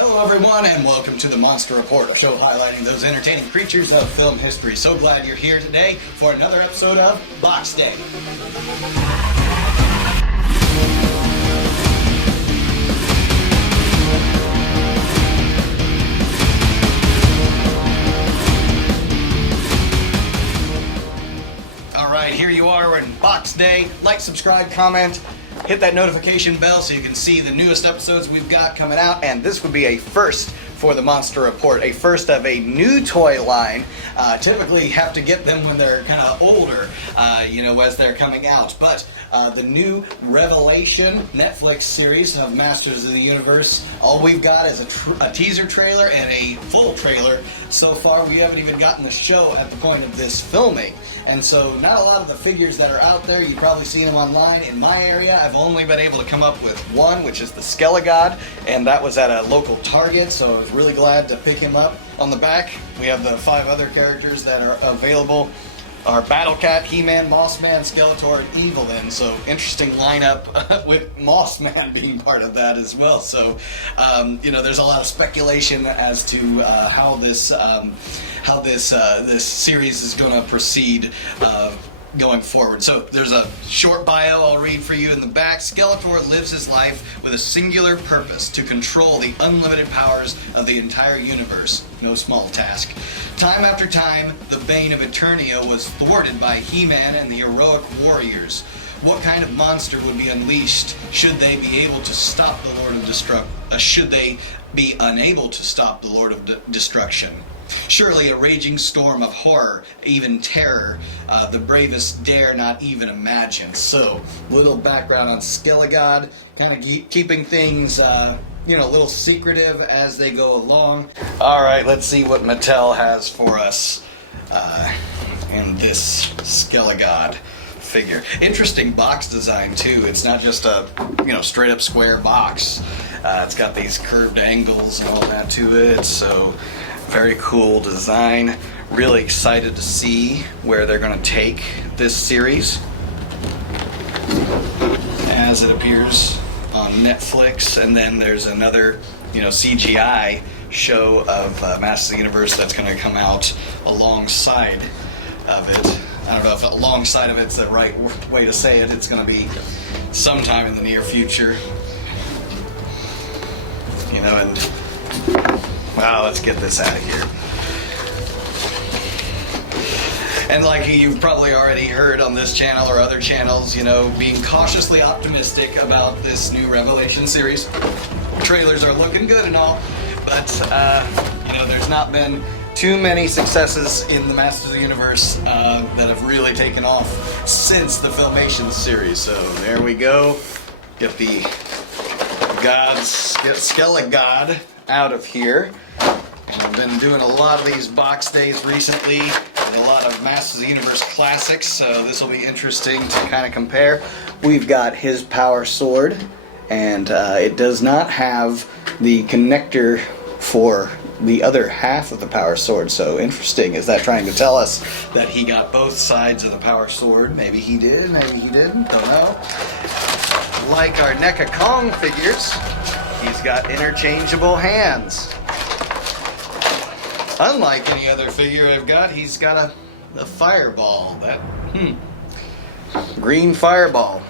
Hello everyone and welcome to the Monster Report, a show highlighting those entertaining creatures of film history. So glad you're here today for another episode of Box Day. Alright, here you are, we're in Box Day. Like, subscribe, comment. Hit that notification bell so you can see the newest episodes we've got coming out, and this would be a first for the Monster Report, a first of a new toy line. Typically have to get them when they're kind of older, as they're coming out, but the new Revelation Netflix series of Masters of the Universe, all we've got is a teaser trailer and a full trailer. So far we haven't even gotten the show at the point of this filming, and so not a lot of the figures that are out there. You've probably seen them online. In my area, I've only been able to come up with one, which is the Skelegod, and that was at a local Target, so I was really glad to pick him up. On the back, we have the 5 other characters that are available. Our Battle Cat, He-Man, Moss-Man, Skeletor, and evil-lyn. So interesting lineup with Moss-Man being part of that as well. So there's a lot of speculation as to how this series is going to proceed going forward. So there's a short bio I'll read for you in the back. Skeletor lives his life with a singular purpose: to control the unlimited powers of the entire universe. No small task. Time after time, the Bane of Eternia was thwarted by He-Man and the heroic warriors. What kind of monster would be unleashed should they be able to stop the Lord of Destruction? Should they be unable to stop the Lord of Destruction? Surely a raging storm of horror, even terror, the bravest dare not even imagine. So, little background on Skelegod, kind of keeping things, a little secretive as they go along. Alright, let's see what Mattel has for us in this Skelegod figure. Interesting box design too. It's not just a straight up square box. It's got these curved angles and all that to it, so very cool design. Really excited to see where they're going to take this series as it appears on Netflix. And then there's another CGI show of Masters of the Universe that's going to come out alongside of it. I don't know if alongside of it's the right way to say it. It's going to be sometime in the near future. Wow, let's get this out of here. And like you've probably already heard on this channel or other channels, being cautiously optimistic about this new Revelation series. Trailers are looking good and all, but there's not been too many successes in the Masters of the Universe that have really taken off since the Filmation series. So there we go. Get the Skelegod out of here. And I've been doing a lot of these box days recently, and a lot of Masters of the Universe classics, so this will be interesting to kind of compare. We've got his power sword, and it does not have the connector for the other half of the power sword, so interesting. Is that trying to tell us that he got both sides of the power sword? Maybe he did, maybe he didn't, don't know. Like our NECA Kong figures, he's got interchangeable hands. Unlike any other figure I've got, he's got a fireball. That green fireball.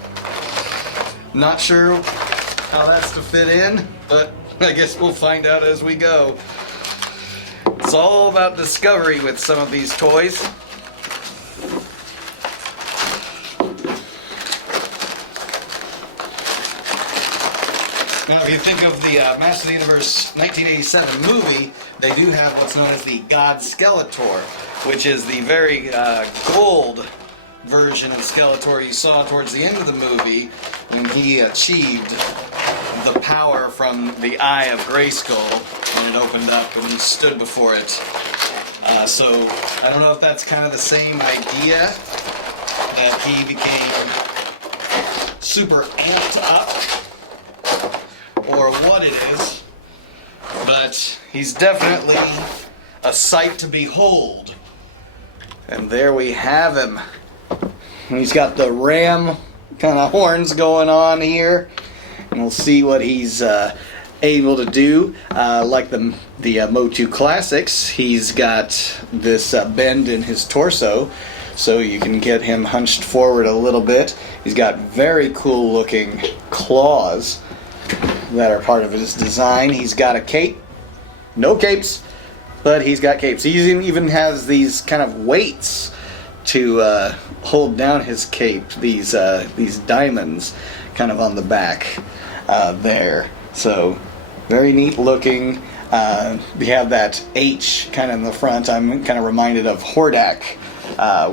Not sure how that's to fit in, but I guess we'll find out as we go. It's all about discovery with some of these toys. Now, if you think of the Masters of the Universe 1987 movie, they do have what's known as the God Skeletor, which is the very gold version of Skeletor you saw towards the end of the movie when he achieved the power from the Eye of Grayskull when it opened up and he stood before it. So I don't know if that's kind of the same idea, that he became super amped up, or what it is, but he's definitely a sight to behold. And there we have him. He's got the ram kind of horns going on here, and we'll see what he's able to do. Like the Motu Classics, he's got this bend in his torso, so you can get him hunched forward a little bit. He's got very cool looking claws that are part of his design. He's got a cape. No capes, but he's got capes. He even has these kind of weights to hold down his cape. These diamonds kind of on the back there. So very neat looking. We have that H kind of in the front. I'm kind of reminded of Hordak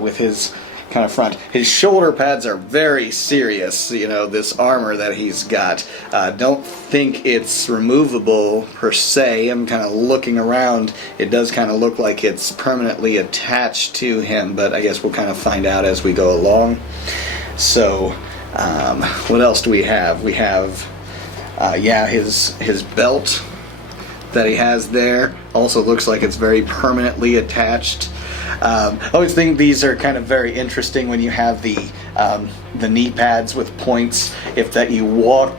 with his kind of front. His shoulder pads are very serious, you know, this armor that he's got. Don't think it's removable per se. I'm kind of looking around. It does kind of look like it's permanently attached to him, but I guess we'll kind of find out as we go along. So, what else do we have? We have, his belt that he has there. Also looks like it's very permanently attached. I always think these are kind of very interesting when you have the knee pads with points. If that you walk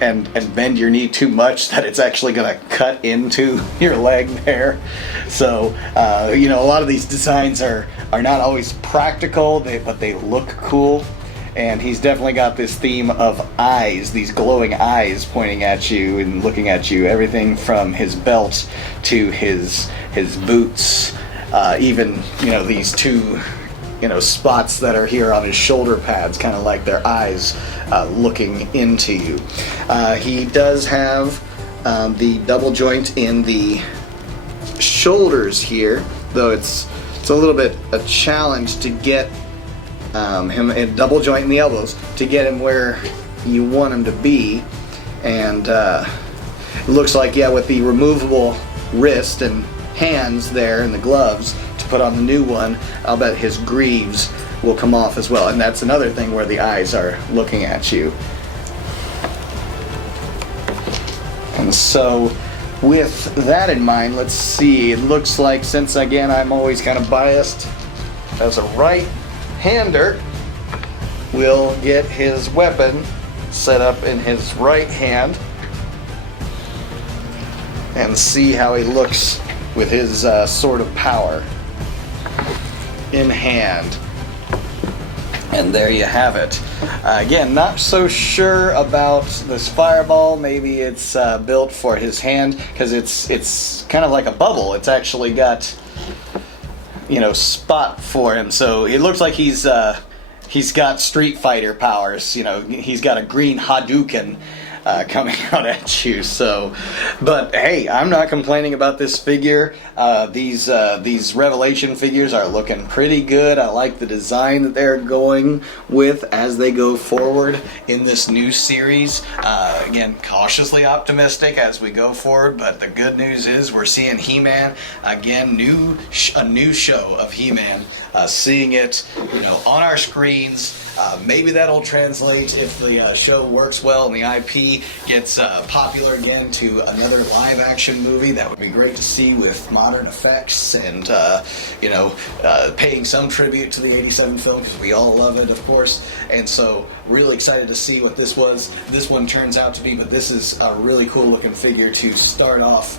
and bend your knee too much, that it's actually going to cut into your leg there. So a lot of these designs are not always practical, but they look cool. And he's definitely got this theme of eyes, these glowing eyes pointing at you and looking at you. Everything from his belt to his boots. Even these two spots that are here on his shoulder pads, kind of like their eyes looking into you. He does have the double joint in the shoulders here, though it's a little bit a challenge to get him a double joint in the elbows to get him where you want him to be. And it looks like, with the removable wrist and hands there and the gloves to put on the new one, I'll bet his greaves will come off as well. And that's another thing where the eyes are looking at you. And so with that in mind, let's see, it looks like, since again I'm always kind of biased as a right-hander, we'll get his weapon set up in his right hand and see how he looks with his sword of power in hand. And there you have it. Again, not so sure about this fireball. Maybe it's built for his hand, because it's kind of like a bubble. It's actually got spot for him. So it looks like he's got Street Fighter powers. He's got a green Hadouken coming out at you. So, but hey, I'm not complaining about this figure. These Revelation figures are looking pretty good. I like the design that they're going with as they go forward in this new series. Again, cautiously optimistic as we go forward, but the good news is we're seeing He-Man again. A new show of He-Man. Seeing it, on our screens. Maybe that'll translate if the show works well and the IP gets popular again to another live-action movie. That would be great to see with modern effects and, paying some tribute to the '87 film, because we all love it, of course. And so, really excited to see what this one turns out to be. But this is a really cool-looking figure to start off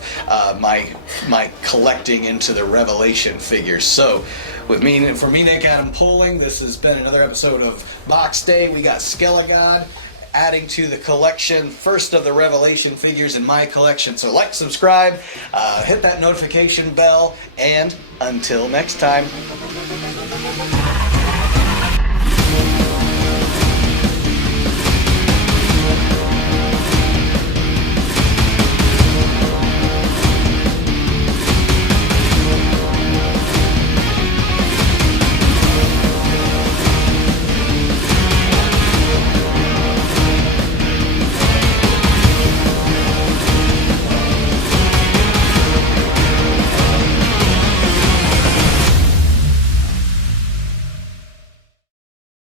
my collecting into the Revelation figures. So, for me, Nick Adam Poling, this has been another episode of Box Day. We got Skelegod adding to the collection, first of the Revelation figures in my collection. So like, subscribe, hit that notification bell, and until next time.